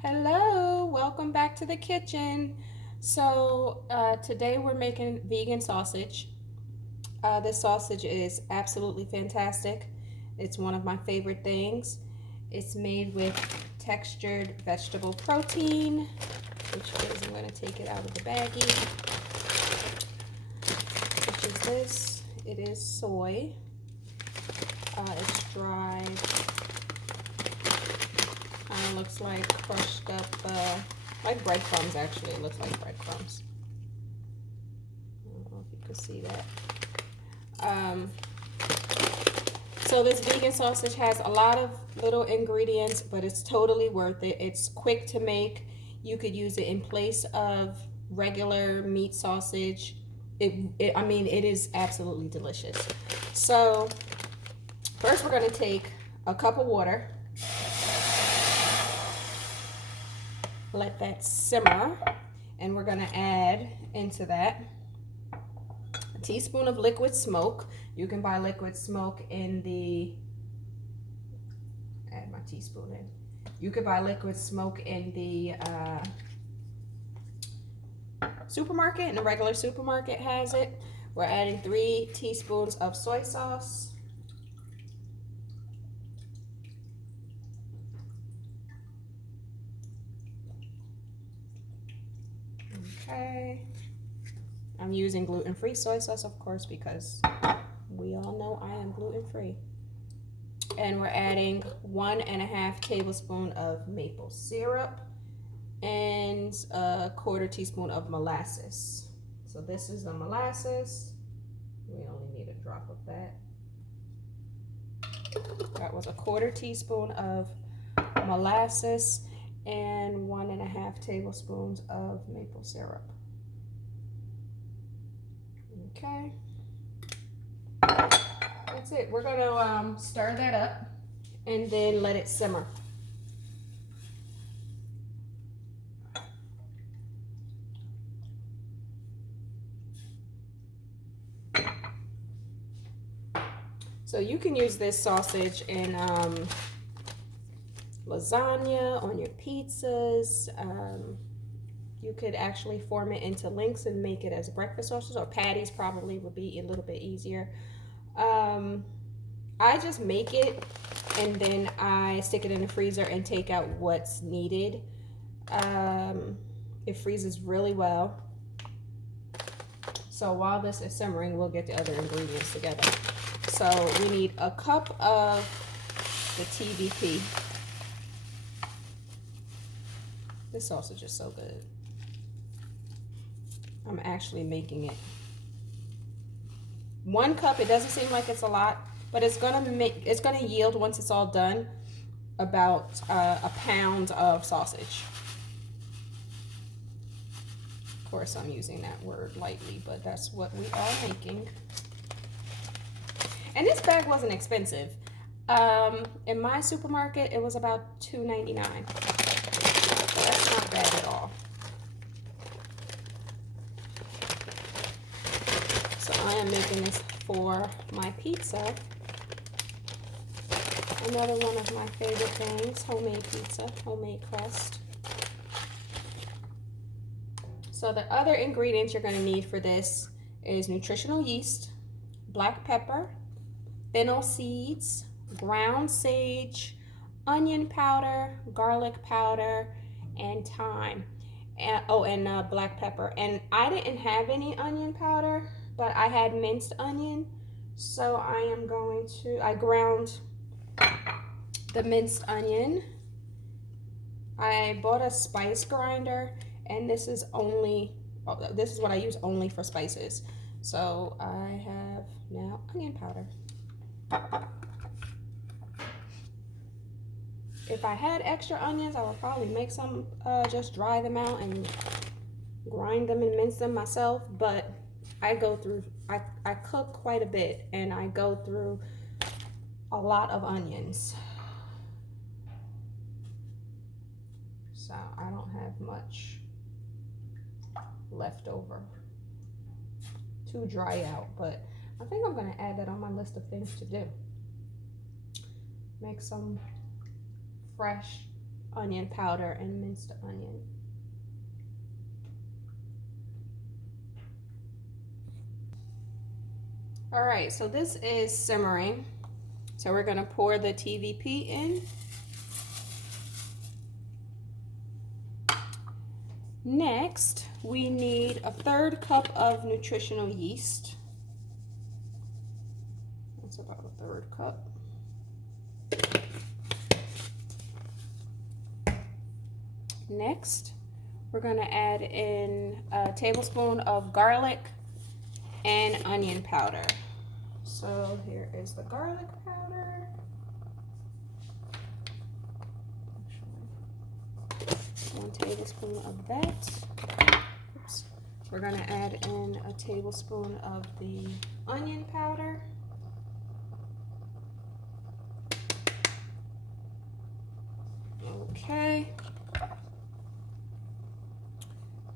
Hello, welcome back to the kitchen. Today we're making vegan sausage. This sausage is absolutely fantastic. It's one of my favorite things. It's made with textured vegetable protein, which is, I'm going to take it out of the baggie, which is this. It is soy. It's dried. Kind of looks like crushed up, like breadcrumbs actually. It looks like breadcrumbs. I don't know if you can see that. So this vegan sausage has a lot of little ingredients, but it's totally worth it. It's quick to make. You could use it in place of regular meat sausage. I mean, it is absolutely delicious. So first we're gonna take a cup of water, let that simmer, and we're gonna add into that a teaspoon of liquid smoke. You can buy liquid smoke in the, add my teaspoon in. You could buy liquid smoke in the supermarket, and the regular supermarket has it. We're adding 3 teaspoons of soy sauce. Okay. I'm using gluten-free soy sauce, of course, because we all know I am gluten-free. And we're adding 1.5 tablespoon of maple syrup and a 1/4 teaspoon of molasses. So this is the molasses. We only need a drop of that. That was a 1/4 teaspoon of molasses and 1.5 tablespoons of maple syrup. Okay, that's it. We're gonna stir that up and then let it simmer. So you can use this sausage in lasagna, on your pizzas. You could actually form it into links and make it as breakfast sausage, or patties probably would be a little bit easier. I just make it and then I stick it in the freezer and take out what's needed. It freezes really well. So while this is simmering, we'll get the other ingredients together. So we need a cup of the TVP. This sausage is so good. I'm actually making it 1 cup. It doesn't seem like it's a lot, but it's gonna yield, once it's all done, about a pound of sausage. Of course, I'm using that word lightly, but that's what we are making. And this bag wasn't expensive. In my supermarket, it was about $2.99. So that's not bad at all. So I am making this for my pizza. Another one of my favorite things, homemade pizza, homemade crust. So the other ingredients you're going to need for this is nutritional yeast, black pepper, fennel seeds, ground sage, onion powder, garlic powder, and thyme. And black pepper. And I didn't have any onion powder, but I had minced onion. So I ground the minced onion. I bought a spice grinder, and this is what I use only for spices. So I have now onion powder. If I had extra onions, I would probably make some, just dry them out and grind them and mince them myself, but I cook quite a bit, and I go through a lot of onions. So I don't have much left over to dry out, but I think I'm gonna add that on my list of things to do. Make some fresh onion powder and minced onion. All right, so this is simmering. So we're gonna pour the TVP in. Next, we need a 1/3 cup of nutritional yeast. That's about a 1/3 cup. Next, we're gonna add in a tablespoon of garlic and onion powder. So here is the garlic powder. 1 tablespoon of that. Oops. We're gonna add in a tablespoon of the onion powder. Okay.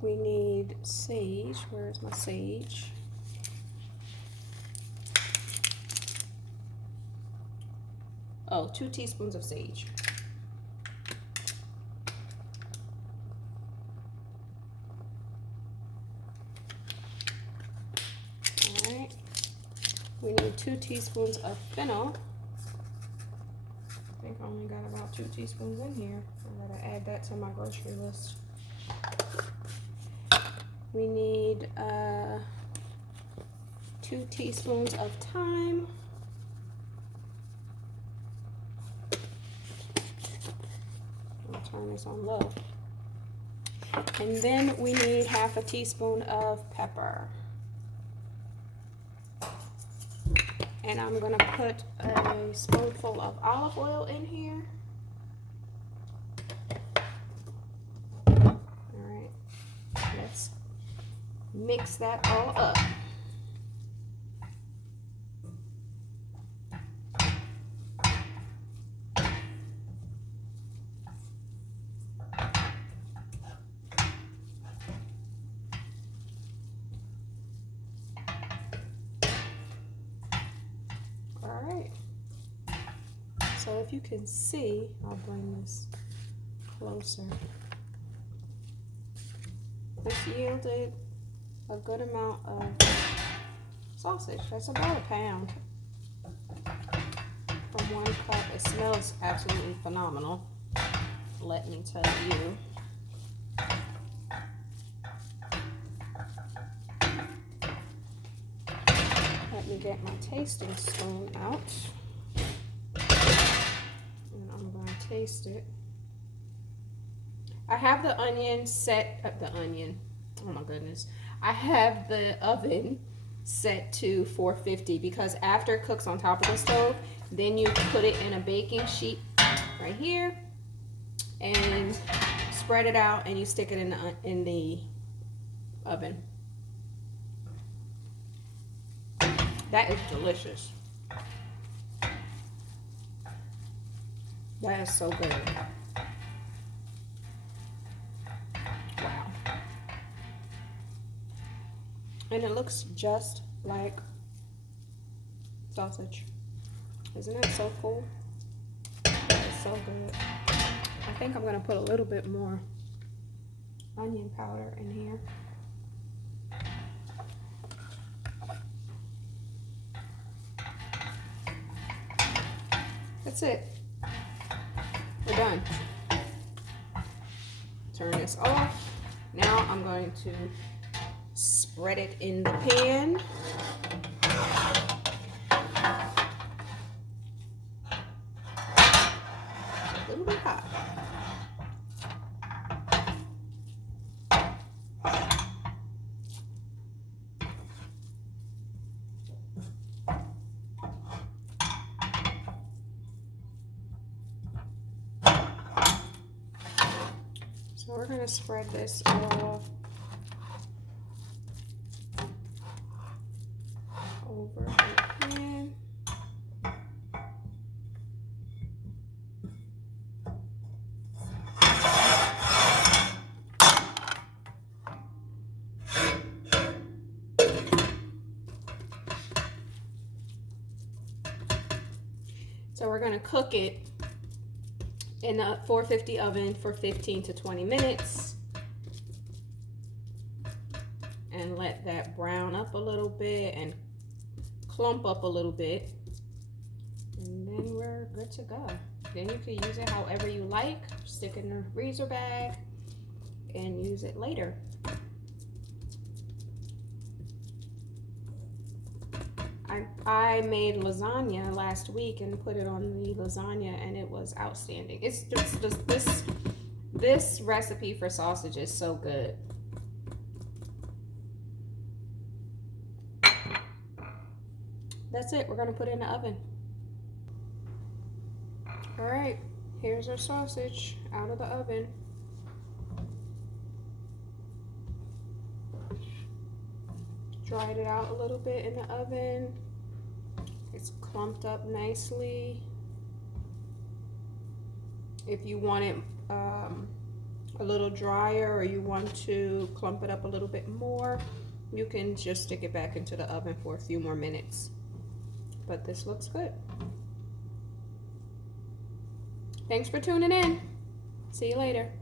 We need sage. Where's my sage? Oh, 2 teaspoons of sage. All right. We need 2 teaspoons of fennel. I think I only got about 2 teaspoons in here. I gotta add that to my grocery list. We need 2 teaspoons of thyme. I'll turn this on low. And then we need 1/2 teaspoon of pepper. And I'm gonna put a spoonful of olive oil in here. All right, let's mix that all up. All right, so if you can see, I'll bring this closer. This yielded a good amount of sausage. That's about 1 pound from 1 cup. It smells absolutely phenomenal, let me tell you. Let me get my tasting spoon out, and I'm going to taste it. I have the onion set, oh my goodness. I have the oven set to 450 because after it cooks on top of the stove, then you put it in a baking sheet right here and spread it out, and you stick it in the oven. That is delicious. That is so good. Wow. And it looks just like sausage. Isn't that so cool? That is so good. I think I'm gonna put a little bit more onion powder in here. That's it. We're done. Turn this off. Now I'm going to spread it in the pan. A little bit hot. So we're going to spread this all over the pan. So we're going to cook it in a 450 oven for 15 to 20 minutes. And let that brown up a little bit and clump up a little bit. And then we're good to go. Then you can use it however you like. Stick it in a freezer bag and use it later. I made lasagna last week and put it on the lasagna, and it was outstanding. It's just this recipe for sausage is so good. That's it. We're gonna put it in the oven. All right, here's our sausage out of the oven. Dried it out a little bit in the oven. It's clumped up nicely. If you want it a little drier, or you want to clump it up a little bit more, you can just stick it back into the oven for a few more minutes. But this looks good. Thanks for tuning in. See you later.